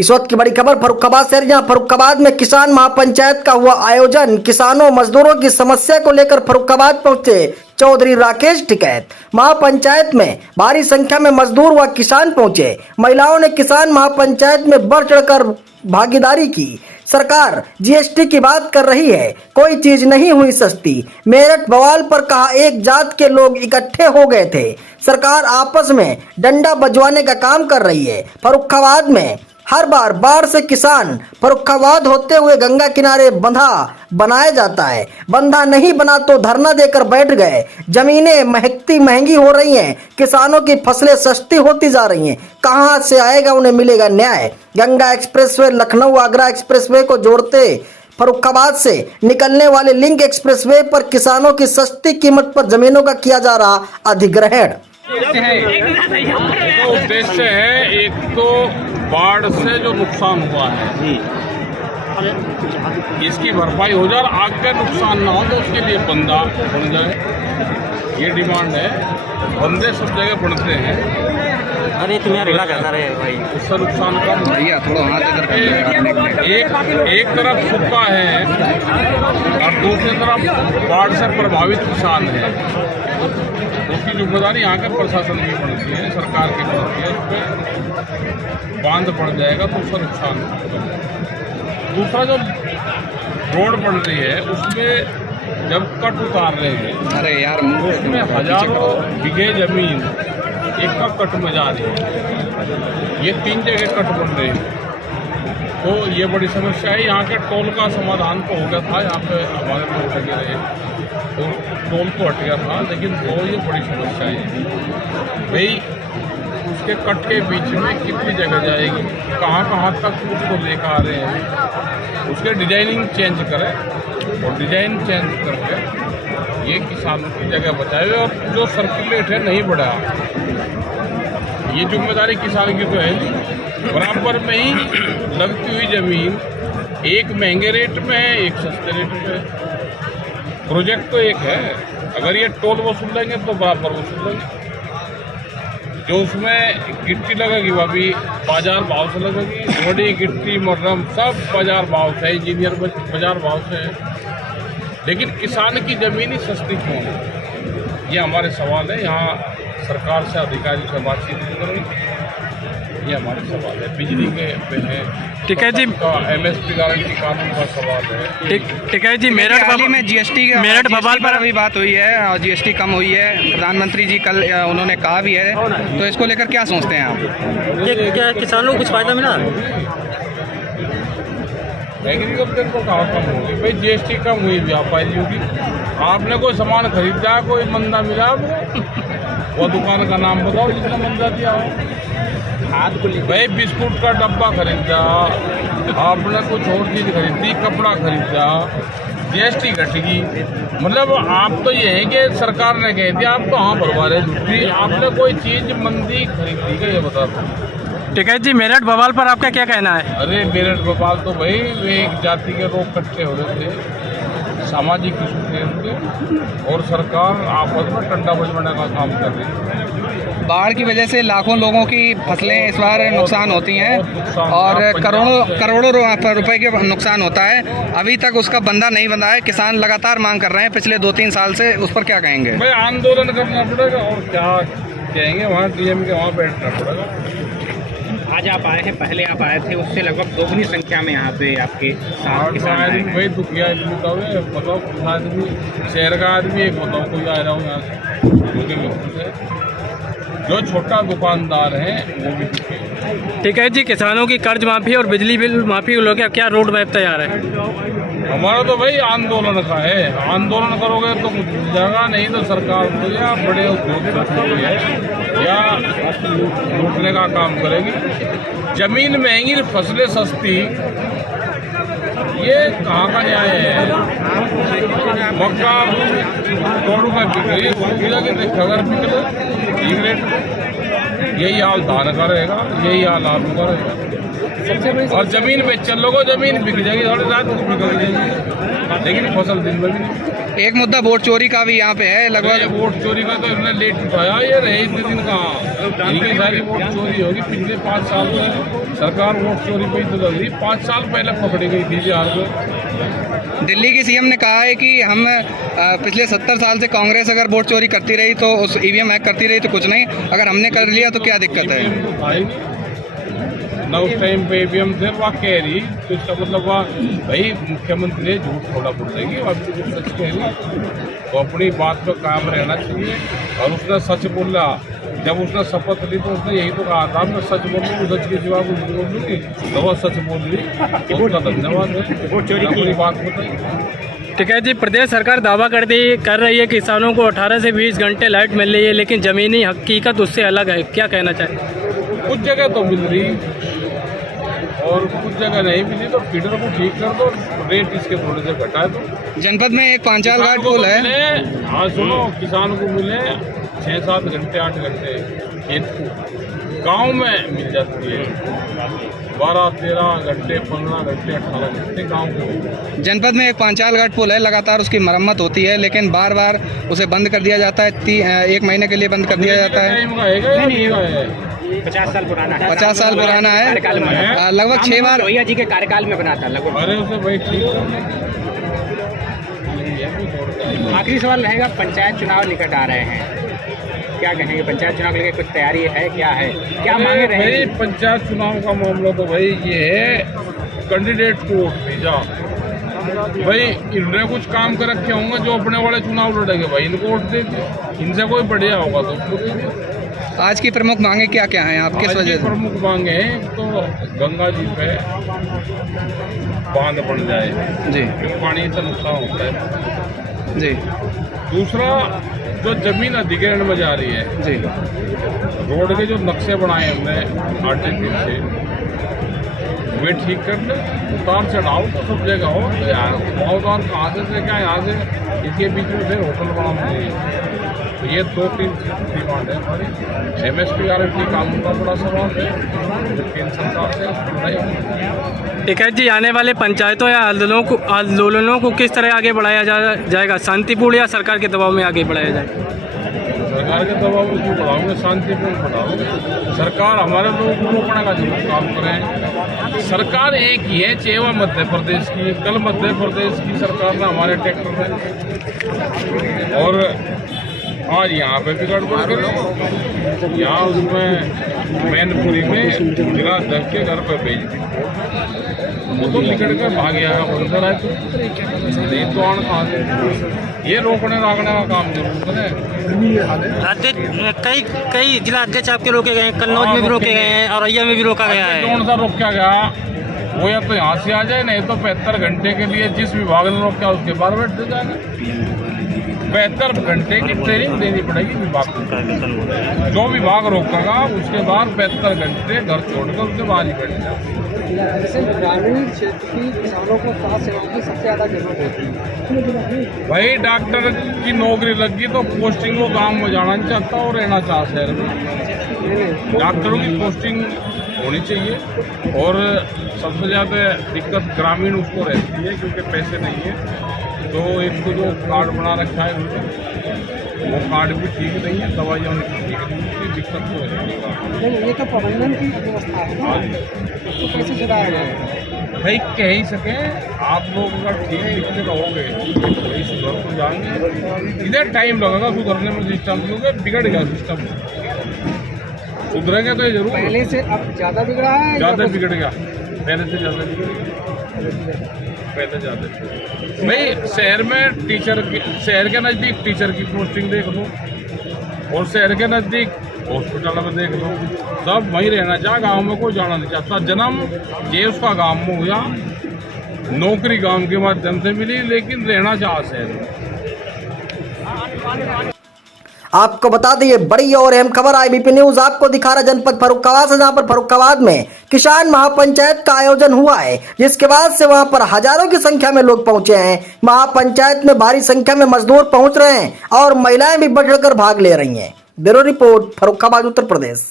इस वक्त की बड़ी खबर फर्रुखाबाद से, जहां फर्रुखाबाद में किसान महापंचायत का हुआ आयोजन। किसानों मजदूरों की समस्या को लेकर फर्रुखाबाद पहुंचे चौधरी राकेश टिकैत। महापंचायत में भारी संख्या में मजदूर व किसान पहुंचे। महिलाओं ने किसान महापंचायत में बढ़ चढ़कर भागीदारी की। सरकार जीएसटी की बात कर रही है, कोई चीज नहीं हुई सस्ती। मेरठ बवाल पर कहा एक जात के लोग इकट्ठे हो गए थे। सरकार आपस में डंडा बजवाने का काम कर रही है। फर्रुखाबाद में हर बार बाढ़ से किसान फर्रुखाबाद होते हुए गंगा किनारे बंधा बनाया जाता है। बंधा नहीं बना तो धरना देकर बैठ गए। जमीनें महंगी हो रही हैं, किसानों की फसलें सस्ती होती जा रही हैं। कहां से आएगा उन्हें मिलेगा न्याय। गंगा एक्सप्रेसवे लखनऊ आगरा एक्सप्रेसवे को जोड़ते फर्रुखाबाद से निकलने वाले लिंक एक्सप्रेसवे पर किसानों की सस्ती कीमत पर जमीनों का किया जा रहा अधिग्रहण। उद्देश्य है, एक तो बाढ़ से जो नुकसान हुआ है इसकी भरपाई हो जाए, आगे नुकसान ना हो तो उसके लिए बंदा बन जाए, ये डिमांड है। बंदे सब जगह बनते हैं। अरे तुम्हें रिला करता रहे भाई, उससे नुकसान कम भैया थोड़ा हाथ एक तरफ सूखा है और दूसरी तरफ बाढ़ से प्रभावित किसान है। उसकी जिम्मेदारी यहाँ के प्रशासन की बनती है, सरकार की बनती है। उस पर बांध पड़ जाएगा तो उसका नुकसान होगा। दूसरा जो रोड बन रही है उसमें जब कट उतार रहे हैं, अरे यार उसमें हजारों बीघे जमीन एक का कट में जा रही है। ये 3 जगह कट बन रहे हैं तो ये बड़ी समस्या है। यहाँ के टोल का समाधान तो हो गया था, यहाँ पे हमारे लोग लगे रहे तो टोल तो हट गया था, लेकिन वो ये बड़ी समस्या है भाई। उसके कट के बीच में कितनी जगह जाएगी, कहाँ तक उसको लेकर आ रहे हैं, उसके डिजाइनिंग चेंज करें और डिजाइन चेंज करके ये किसानों की जगह बचाए। और जो सर्कुलेट है नहीं बढ़ा, ये जिम्मेदारी किसान की तो है नहीं। बराबर में ही लगती हुई जमीन एक महंगे रेट में है, एक सस्ते रेट में है। प्रोजेक्ट तो एक है, अगर ये टोल वसूल लेंगे तो बराबर वसूल लेंगे। जो उसमें गिट्टी लगेगी वो भी बाजार भाव से लगेगी। रोडी गिट्टी मरम सब बाजार भाव से, इंजीनियर बाजार भाव से है। लेकिन किसान की ज़मीन ही सस्ती क्यों है, ये हमारे सवाल है। यहाँ सरकार से अधिकारी से बातचीत करेंगे, ये हमारे सवाल है। बिजली के पे है, ठीक है जी, MSP गारंटी कानून का सवाल है। ठीक है जी। मेरठ हाल ही में जीएसटी बवाल पर अभी बात हुई है और जीएसटी कम हुई है। प्रधानमंत्री जी कल उन्होंने कहा भी है, तो इसको लेकर क्या सोचते हैं आप? क्या किसानों को कुछ फायदा मिला? एग्रीकल्चर को कहाँ कम होगी भाई, जीएसटी कम हुई, व्यापारी होगी। आपने कोई सामान खरीदा, कोई मंदा मिला आपको, वो दुकान का नाम बताओ जिसने मंदा दिया हो। भाई बिस्कुट का डब्बा खरीदा, आपने कुछ और चीज़ खरीदी, कपड़ा खरीदा, जीएसटी घटेगी। मतलब आप तो ये है कि सरकार ने कह दिया आप कहाँ भरवा रहे झूठी, आपने कोई चीज़ मंदी खरीदी का ये बता दो। ठीक है जी। मेरठ बवाल पर आपका क्या कहना है? अरे मेरठ बवाल तो भाई वे एक जाति के लोग इकट्ठे हो रहे थे, सामाजिक इशू थे उनके, और सरकार आपस में टंडा बजवाने का काम कर रही है। बाढ़ की वजह से लाखों लोगों की फसलें इस बार नुकसान होती हैं और करोड़ों रुपए के नुकसान होता है। अभी तक उसका बंदा नहीं बंधा है। किसान लगातार मांग कर रहे हैं पिछले 2-3 साल से, उस पर क्या कहेंगे? भाई आंदोलन करना पड़ेगा और क्या कहेंगे, वहाँ डीएम के वहाँ बैठना पड़ेगा। आज आप आए हैं, पहले आप आए थे उससे लगभग दोगुनी संख्या में यहाँ पे आपके साथ किसान आए हैं। भाई दुखिया आदमी बताओ, आदमी शहर का आदमी एक बताओ कोई आ रहा हूँ यहाँ से, जो छोटा दुकानदार है वो भी। ठीक है जी। किसानों की कर्ज माफी और बिजली बिल माफी को लेकर क्या रोड मैप तैयार है? हमारा तो भाई आंदोलन का है। आंदोलन करोगे तो कुछ जगह नहीं तो सरकार को या बड़े उद्योग या लूटने का काम करेगी। जमीन महंगी, फसलें सस्ती, ये कहाँ का न्याय है? मक्का 100 रुपये बिक रही, खबर बिक रही, यही हाल धान का रहेगा, यही हाल आलू का रहेगा। और जमीन बेच चल लोगों, जमीन बिक जाएगी, थोड़ी रात को बिक जाएगी, लेकिन फसल दिन में भी नहीं। एक मुद्दा वोट चोरी का भी यहाँ पे है ये लगभग। वोट चोरी का तो इन्होंने लेट उठाया, ये रहे इतने दिन कहाँ, इनकी सारी वोट चोरी होगी। पिछले 5 साल से सरकार वोट चोरी पे ही तो लग रही। 5 साल पहले पकड़ी गई थी बिहार को। दिल्ली की सीएम ने कहा है कि हम पिछले 70 साल से कांग्रेस अगर वोट चोरी करती रही तो उस ईवीएम हैक करती रही तो कुछ नहीं, अगर हमने कर लिया तो क्या दिक्कत है। EVM तो था ही नहीं। न उस टाइम पे ईवीएम थे, वहाँ कह रही तो इसका मतलब वहाँ भाई मुख्यमंत्री झूठ थोड़ा बोल देगी, अब तो सच कह रही तो अपनी बात पर कायम रहना चाहिए। और उसने सच बोला, जब उसने शपथ ली तो उसने यही तो कहा था मैं सच बोलूँगी, सच के सिवा कुछ नहीं बोलूँगी, तो वह सच बोल रही। उसका धन्यवाद है, वोट चोरी की बात बताई। ठीक है जी, प्रदेश सरकार दावा कर रही है किसानों को 18 से 20 घंटे लाइट मिल रही है, लेकिन ज़मीनी हकीकत उससे अलग है। क्या कहना चाहें? कुछ जगह तो मिल रही और कुछ जगह नहीं मिली, तो फीडर को ठीक कर दो, रेट इसके थोड़े से घटा दो। जनपद में एक पांचाल घाट पुल है। हाँ सुनो, किसान को मिले 6-7 घंटे 8 घंटे, खेत को गाँव में मिल जाती है 12-13 घंटे 15 घंटे 18 घंटे गाँव को। जनपद में एक पांचाल घाट पुल है, लगातार उसकी मरम्मत होती है, लेकिन बार बार उसे बंद कर दिया जाता है। 1 महीने के लिए बंद कर दिया जाता है। 50 साल पुराना है। 50 साल पुराना है, कार्यकाल में लगभग 6 बार। लोहिया जी के कार्यकाल में बना था लगभग। अरे उसे भाई ठीक है। आखिरी सवाल रहेगा, पंचायत चुनाव निकट आ रहे हैं, क्या कहेंगे? पंचायत चुनाव के लिए कुछ तैयारी है, क्या है, क्या मांगे रहे? पंचायत चुनाव का मामला तो भाई ये है, कैंडिडेट को वोट भेजा भाई, इन्होंने कुछ काम कर रखे होंगे जो अपने वाले चुनाव लड़ेंगे भाई, इनको वोट देंगे, इनसे कोई बढ़िया होगा तो उसको देंगे। आज की प्रमुख मांगे क्या क्या हैं आप, किस वजह से? प्रमुख मांगे हैं तो गंगा जी पे बांध बन जाए जी, पानी से नुकसान होता है जी। दूसरा, जो जमीन अधिग्रहण में जा रही है जी, रोड के जो नक्शे बनाए हमने आर्टिफिशियल से, वे ठीक कर ले, उतार चढ़ाओ तो सब जगह हो। तो यार उतार कहाँ से क्या, यहाँ से इसके बीच में फिर होटल बनाना। तो ये 2-3 डिमांड है हमारी। MSP गारंटी कानून का बड़ा सवाल है, केंद्र सरकार से। ठीक है जी, आने वाले पंचायतों या आंदोलनों को किस तरह आगे बढ़ाया जाएगा? शांतिपूर्ण या सरकार के दबाव में आगे बढ़ाया जाएगा? सरकार के दबाव में क्यों बढ़ाओगे, शांतिपूर्ण बढ़ाओगे। सरकार हमारे लोगों को रोकने का जरूर काम करें। सरकार एक ही है, चाहे वह मध्य प्रदेश की। कल मध्य प्रदेश की सरकार ने हमारे ट्रैक्टर में और आज यहाँ पे भी गड़बड़ करें, यहाँ उसमें मैनपुरी में जिला अध्यक्ष के घर पे भेज दी, वो तो निकल कर भाग गया है आए तो नहीं तो आन कहाँ से। ये रोकने रागने का काम जरूर करें। अध्यक्ष कई जिला अध्यक्ष आपके रोके गए हैं, कन्नौज में भी रोके गए हैं, औरैया में भी रोका गया है। कौन सा रोका गया? वो या तो यहाँ से आ जाए, नहीं तो 75 घंटे के लिए जिस विभाग ने रोका उसके बाद बैठ जाएगा। 75 घंटे की ट्रेनिंग देनी पड़ेगी विभाग को। जो विभाग रोकेगा उसके बाद 75 घंटे घर छोड़कर उसके बाहर ही बैठ जाए। जैसे ग्रामीण क्षेत्र की किसानों को स्वास्थ्य सेवाओं की सबसे ज़्यादा जरूरत होती है। भाई डॉक्टर की नौकरी लगी तो पोस्टिंग वो गांव में जाना नहीं चाहता और रहना चाह शहर में। डॉक्टरों की पोस्टिंग होनी चाहिए। और सबसे ज़्यादा दिक्कत ग्रामीण उसको रहती है क्योंकि पैसे नहीं है। तो एक तो जो कार्ड बना रखा है वो कार्ड भी ठीक नहीं है, दवाइयाँ उनकी ठीक नहीं है, दिक्कत तो है। नहीं, ये तो प्रबंधन की व्यवस्था है, तो कैसे सुधारा जाए? भाई कह ही सके, आप लोग अगर ठीक लिखते रहोगे तो वही सुधर तो जाएंगे। इधर टाइम लगेगा सुधरने में सिस्टम, क्योंकि बिगड़ गया सिस्टम। सुधरेंगे तो ये जरूर। पहले से अब ज़्यादा बिगड़ा है, ज़्यादा बिगड़ गया, पहले से ज़्यादा बिगड़ गया, पहले ज़्यादा। भाई शहर में टीचर की, शहर के नज़दीक टीचर की पोस्टिंग देख लो और शहर के नज़दीक हॉस्पिटल में देख लो, सब वहीं रहना चाहे, गांव में कोई जाना नहीं चाहता। जन्म ये उसका गांव में हुआ, नौकरी गांव के माध्यम से मिली, लेकिन रहना चाह शहर में। आपको बता दें, ये बड़ी और अहम खबर IBP न्यूज आपको दिखा रहा जनपद फर्रुखाबाद से, जहां पर फर्रुखाबाद में किसान महापंचायत का आयोजन हुआ है, जिसके बाद से वहां पर हजारों की संख्या में लोग पहुंचे हैं। महापंचायत में भारी संख्या में मजदूर पहुंच रहे हैं और महिलाएं भी बढ़ चढ़कर भाग ले रही हैं। Bureau report, Farrukhabad, Uttar Pradesh.